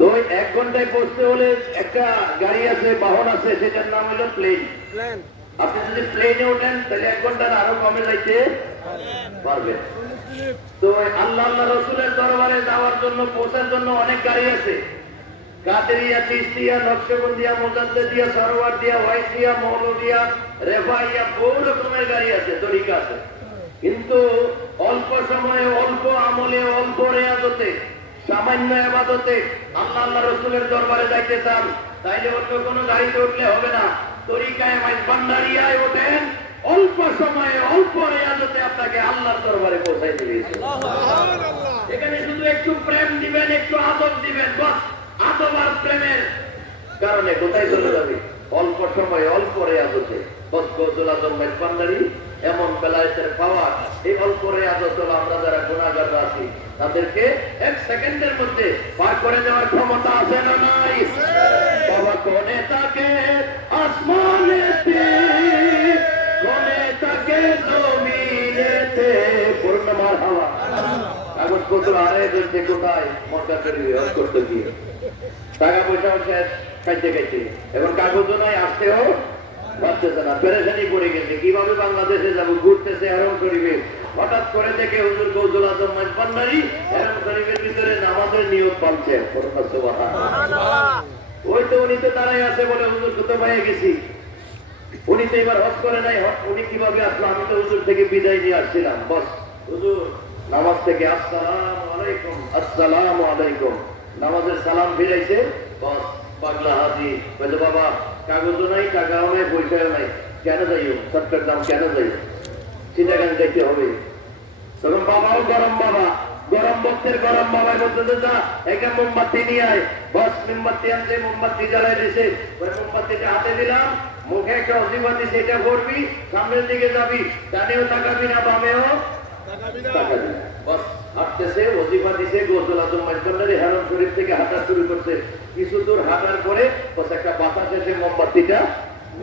তো 1 ঘন্টায় পৌঁছতে হলে একটা গাড়ি আছে, বাহন আছে, সেটার নাম হলো প্লেন। আপনি যদি প্লেনে ওঠেন তাহলে 1 ঘন্টার আরো কমে যাইতে পারবেন। তো আল্লাহ রসুলের দরবারে যাওয়ার জন্য, পৌঁছার জন্য অনেক গাড়ি আছে। কাদেরিয়া, চিশতিয়া, নকশবন্দিয়া, মুজাদ্দিদিয়া, সরওয়ার্দিয়া, ওয়াইসিয়া, মৌলভিয়া, রেফাইয়া, বহু রকমের গাড়ি আছে, তরিকা আছে। কিন্তু অল্প সময়ে, অল্প আমলে, অল্প রেয়াজতে, সামান্য ইবাদতে আল্লাহ রসুলের দরবারে যাইতে চান, তাইলে অন্য কোনো গাড়িতে উঠলে হবে না। তরিকায় ভান্ডারিয়ায় ওঠেন, অল্প সময়ে, অল্প রেয়াজতে আপনাকে আল্লাহর দরবারে পৌঁছাই দিবে। এখানে শুধু একটু প্রেম দিবেন, একটু আদব দিবেন, বাস। আদব আর প্রেমের কারণে কোথায় চলে যাবে? অল্প সময়, অল্প রেয়াজতে। বস গৌসুল আজম ভান্ডারী এমন বেলায়েতের পাওয়া, এই অল্প রেয়াজত আমরা যারা গুনাহগার আছি তাদেরকে 1 সেকেন্ডের মধ্যে পার করে দেওয়ার ক্ষমতা আছে না নাই? বাবা কোনে তাকে আসমানেতে, কোনে তাকে জমিনেতে, পূর্ণ মারহাবা। কাগজপত্র আড়াই দিচ্ছে কোথায়? মক্কা শরীফে হজ করতে গিয়ে টাকা পয়সাও শেষ, খাইতে খাইতে এখন কাগজও নাই, আসতেও পারতেছে না, পেরেশানি পড়ে গেছে। কিভাবে বাংলাদেশে যাবো? ঘুরতেছে হেরম শরীফে, হঠাৎ করে দেখে হুজুর গৌসুল আজম ভান্ডারী হেরম শরীফের ভিতরে নামাজের নিয়ত পালছে। ওই তো উনি তো দাঁড়াই আছে বলে হুজুর কোথাও পাইয়ে গেছি। উনি তো এবার হজ করে নাই, উনি কিভাবে আসলো? আমি তো হুজুর থেকে বিদায় নিয়ে আসছিলাম। বস হুজুর নামাজ থেকে আসসালামু আলাইকুম, আসসালামু আলাইকুম, নামাজের সালাম ফিরাইছে। বস পাগলা হাজি বলে, বাবা কাগজও নাই, টাকাও নাই, পয়সাও নাই, কেন যাইও? সরকার দাম কেন যাইও? চিটাগাং যাইতে হবে। তখন বাবাও গরম, বাবা গরম ভক্তের গরম বাবাই বলতে, যা একটা মোমবাতি নিয়ে আয়। বস মোমবাতি আনছে, মোমবাতি জ্বালাই দিছে। ওই মোমবাতিটা হাতে দিলাম, মুখে একটা অজিফা দিছে, এটা করবি, সামনের দিকে যাবি, ডানেও তাকাবি না, বামেও তাকাবি না। বস হাঁটতেছে, অজিফা দিছে, গৌসুল আজম ভান্ডারী হেরম শরীফ থেকে হাঁটা শুরু করছে। কিছু দূর হাঁটার পরে বস একটা বাতাস এসে মোমবাতিটা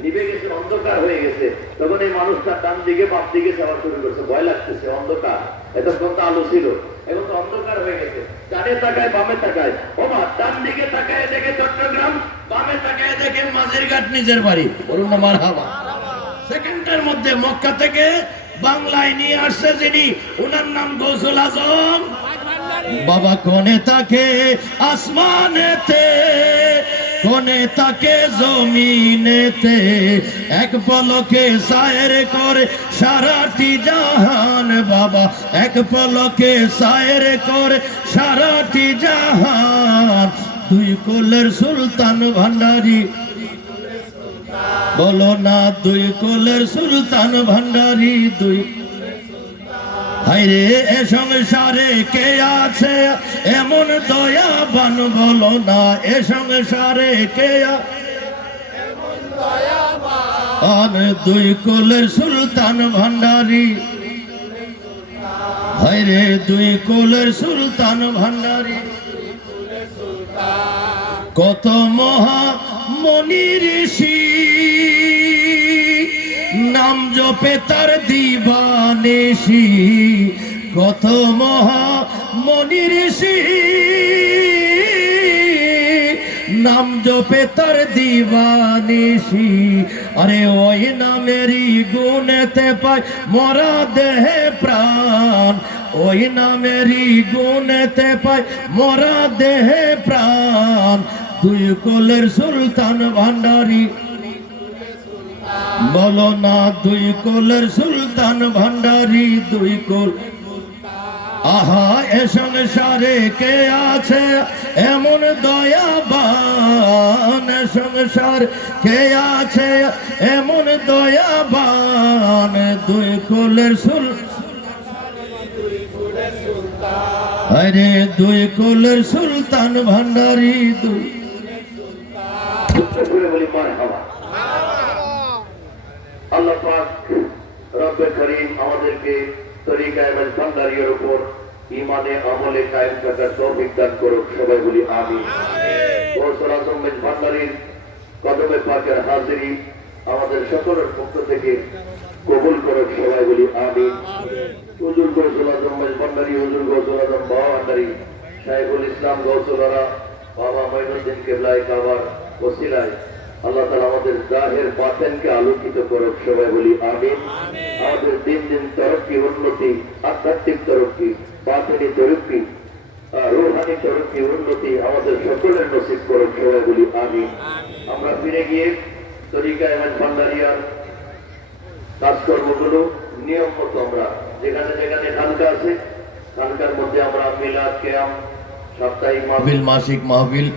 নিভে গেছে, অন্ধকার হয়ে গেছে। তখন এই মানুষটা ডান দিকে বাম দিকে যাওয়া শুরু করছে, ভয় লাগতেছে, অন্ধকার। এতক্ষণ তো আলো ছিল, এখন তো অন্ধকার হয়ে গেছে। ডানে তাকায়, বামে তাকায়, ও মা, ডান দিকে তাকায় দেখে চট্টগ্রাম, বামে তাকায় দেখে মাঝেরঘাট, নিজের বাড়ি। বলুন না মারহাবা। সেকেন্ডের মধ্যে মক্কা থেকে বাংলায় নিয়ে আসছে যিনি, ওনার নাম গৌসুল আজম। বাবা কোনে তাকে আসমানেতে, কোনে তাকে জমিনেতে, এক পলকে সায়ের করে সারাটি জাহান। বাবা এক পলকে সায়ের করে সারাটি জাহান। দুই কুলের সুলতান ভান্ডারী, বলো না, দুই কুলের সুলতান ভান্ডারী, দুই। হায়রে এ সংসারে কে আছে এমন দয়াবান? বলো না, এ সংসারে কে এমন দয়াবান? দুই কুলের সুলতান ভান্ডারী, হায়রে দুই কুলের সুলতান ভান্ডারী। কত মহা মনি ঋষি নাম জপে তার দিবানিশি, কত মহা মনি ঋষি নাম জপে তার দিবানিশি। আরে ওই নামেরই গুণেতে পায় মরা দেহে প্রাণ, ওই নামেরই গুণেতে পায় মরা দেহে প্রাণ। দুই কুলের সুলতান ভান্ডারী, বলো না, দুই কুলের সুলতান ভান্ডারী, দুই কুল। আহা এ সংসারে কে আছে এমন দয়াবান? এ সংসার কে আছে এমন দয়াবান? দুই কুলের আরে দুই কুলের সুলতান ভান্ডারী, দুই। বলি মারহাবা। আল্লাহ পাক রব্বে করিম আমাদেরকে তরিকায়ে ভান্ডারীর উপর ঈমানে আমলে কায়েম থাকার তৌফিক দান করুক। সবাই বলি আমিন। গৌসুল আজম ভান্ডারীর কদমে পাকের হাজিরি আমাদের সকলের পক্ষ থেকে কবুল করুক। সবাই বলি আমিন। হুজুর গৌসুল আজম ভান্ডারী, হুজুর গৌসুল আজম ভান্ডারী, শাইখুল ইসলাম গৌসুলরা মঈনুদ্দিন কিবলায়ে কাবার ওসিলায় আল্লাহ তাআলা আমাদের জাহের বাতিনকে আলোকিত করুক, সবাই বলি আমিন। আমাদের দিন দিন তরক্কি, উন্নতি, আধ্যাত্মিক তরক্কি, বাতিনি তরক্কি, রূহানি তরক্কি, উন্নতি আমাদের সকলের নসিব করুক, সবাই বলি আমিন। আমরা ফিরে গিয়ে তরিকা এমএন ভান্ডারিয়ার কাজকর্মগুলো নিয়ম মতো আমরা যেখানে যেখানে খানকা আছে, খানকার মধ্যে আমরা মিলাদ, কিয়াম, সাপ্তাহিক মাহফিল, মাসিক মাহফিল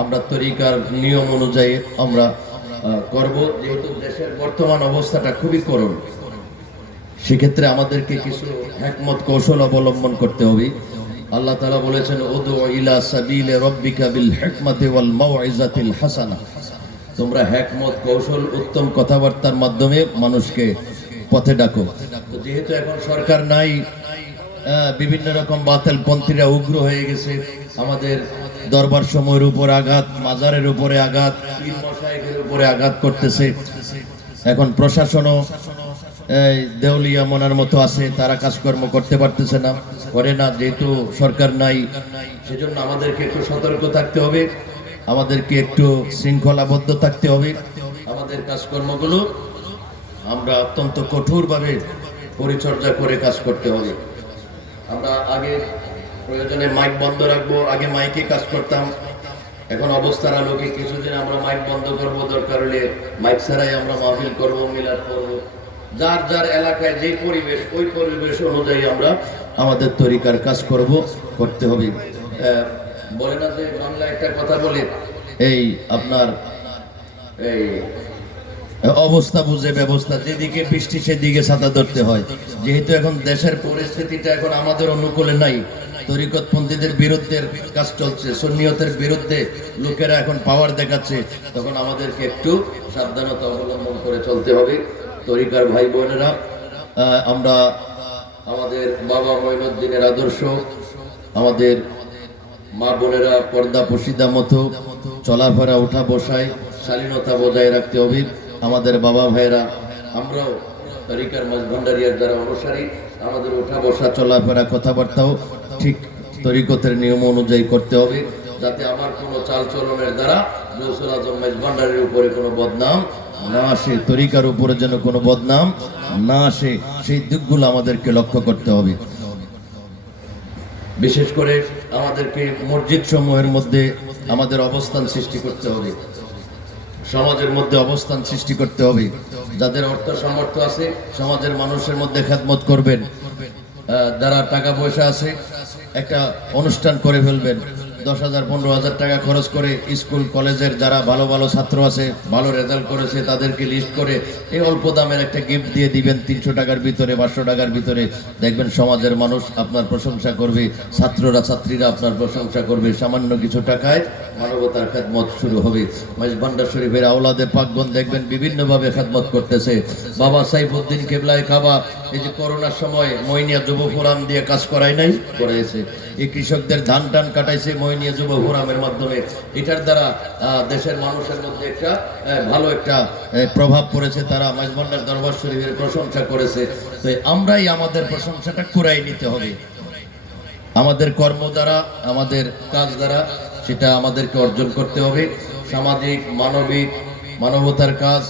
আমরা তরিকার নিয়ম অনুযায়ী আমরা করব। যেহেতু দেশের বর্তমান অবস্থাটা খুবই করুণ, সেক্ষেত্রে আমাদেরকে কিছু হিকমত কৌশল অবলম্বন করতে হবে। আল্লাহ তাআলা বলেছেন, উদউ ইলা সাবিলি রাব্বিকা বিল হিকমাতি ওয়াল মাউইজাতিল হাসানা। তোমরা হিকমত কৌশল, উত্তম কথাবার্তার মাধ্যমে মানুষকে পথে ডাকো। যেহেতু এখন সরকার নাই, বিভিন্ন রকম বাতিল পন্থীরা উগ্র হয়ে গেছে, আমাদের দরবার সময়ের উপর আঘাত, মাজারের উপরে আঘাত, পীর মশায়েখের উপরে আঘাত করতেছে। এখন প্রশাসনও দেউলিয়া মনার মতো আছে, তারা কাজকর্ম করতে পারতেছে না, করে না, যেহেতু সরকার নাই। সেজন্য আমাদেরকে একটু সতর্ক থাকতে হবে, আমাদেরকে একটু শৃঙ্খলাবদ্ধ থাকতে হবে। আমাদের কাজকর্মগুলো আমরা অত্যন্ত কঠোরভাবে পরিচর্যা করে কাজ করতে হবে। আমরা আগে প্রয়োজনে মাইক বন্ধ রাখবো, আগে মাইকে কাজ করতাম, এখন অবস্থার আলোকে কিছুদিন আমরা মাইক বন্ধ করব, দরকার হলে মাইক ছাড়াই আমরা মাহফিল করব, মিলাদ করব। যার যার এলাকায় যে পরিবেশ, ওই পরিবেশ অনুযায়ী আমরা আমাদের তরিকার কাজ করতে হবে। বলে না যে বাংলা একটা কথা বলে, এই আপনার এই অবস্থা বুঝে ব্যবস্থা, যেদিকে বৃষ্টি সেদিকে ছাতা ধরতে হয়। যেহেতু এখন দেশের পরিস্থিতিটা এখন আমাদের অনুকূলে নাই, তরিকতপন্থীদের বিরুদ্ধে কাজ চলছে, সুন্নিয়তের বিরুদ্ধে লোকেরা এখন পাওয়ার দেখাচ্ছে, তখন আমাদেরকে একটু সাবধানতা অবলম্বন করে চলতে হবে। তরিকার ভাই বোনেরা, আমরা আমাদের বাবা মঈনুদ্দিনের আদর্শ, আমাদের মা বোনেরা পর্দা পশিদা মতো চলাফেরা, ওঠা বসায় শালীনতা বজায় রাখতে হবে। আমাদের বাবা ভাইয়েরা, আমরাও তরিকার মাঝভান্ডারিয়ার যারা অনুসারী, আমাদের ওঠা বসা, চলাফেরা, কথাবার্তাও ঠিক তরিকতের নিয়ম অনুযায়ী করতে হবে, যাতে আমার কোনো চাল চলনের দ্বারা গৌসুল আজম মাঝভান্ডারির উপরে কোনো বদনাম না আসে, তরিকার উপরে যেন কোনো বদনাম না আসে, সেই দিকগুলো আমাদেরকে লক্ষ্য করতে হবে। বিশেষ করে আমাদেরকে মসজিদ সমূহের মধ্যে আমাদের অবস্থান সৃষ্টি করতে হবে, সমাজের মধ্যে অবস্থান সৃষ্টি করতে হবে। যাদের অর্থ সামর্থ্য আছে সমাজের মানুষের মধ্যে খেদমত করবেন, যারা টাকা পয়সা আছে একটা অনুষ্ঠান করে ফেলবেন, 10,000 15,000 টাকা খরচ করে স্কুল কলেজের যারা ভালো ভালো ছাত্র আছে, ভালো রেজাল্ট করেছে, তাদেরকে লিস্ট করে এই অল্প দামের একটা গিফট দিয়ে দিবেন, 300 টাকার ভিতরে, 500 টাকার ভিতরে। দেখবেন সমাজের মানুষ আপনার প্রশংসা করবে, ছাত্রীরা আপনার প্রশংসা করবে। সামান্য কিছু টাকায় মানবতার খেদমত শুরু হবে। মাঝভান্ডার শরীফের আওলাদে পাকগণ দেখবেন বিভিন্নভাবে খেদমত করতেছে। বাবা সাইফুদ্দিন কিবলায়ে কাবা এই যে করোনার সময় মইনিয়া যুব ফোরাম দিয়ে কাজ করায় নাই, করেছে। এই কৃষকদের ধান টান কাটাইছে মইনিয়া যুব ফোরামের মাধ্যমে। এটার দ্বারা দেশের মানুষের মধ্যে একটা ভালো একটা প্রভাব পড়েছে, তারা মাঝভান্ডার দরবার শরীফের প্রশংসা করেছে। তো আমরাই আমাদের প্রশংসাটা কুড়াই নিতে হবে, আমাদের কর্ম দ্বারা, আমাদের কাজ দ্বারা সেটা আমাদেরকে অর্জন করতে হবে। সামাজিক, মানবিক, মানবতার কাজ,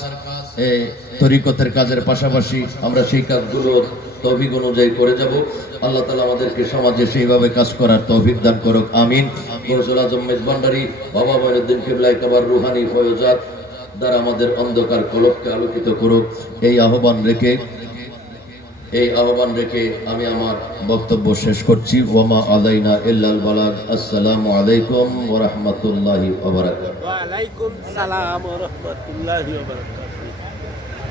তরিকতের কাজের পাশাপাশি আমরা সেই কাজগুলো তৌফিক অনুযায়ী করে যাব। আল্লাহ তাআলা আমাদেরকে সমাজে সেইভাবে কাজ করার তৌফিক দান করুক, আমিন। গৌসুল আজম মেজভান্ডারী বাবা মঈনুদ্দিন কিবলায়ে কাবার রুহানি ফয়জাত দ্বারা আমাদের অন্ধকার কলবকে আলোকিত করুক, এই আহ্বান রেখে আমি আমার বক্তব্য শেষ করছি। ওয়ামা আলাইনা ইল্লাল বালাগ। আসসালামু আলাইকুম ওয়া রাহমাতুল্লাহি ওয়া বারাকাতুহু। ওয়া আলাইকুম সালাম ওয়া রাহমাতুল্লাহি ওয়া বারাকাতুহু।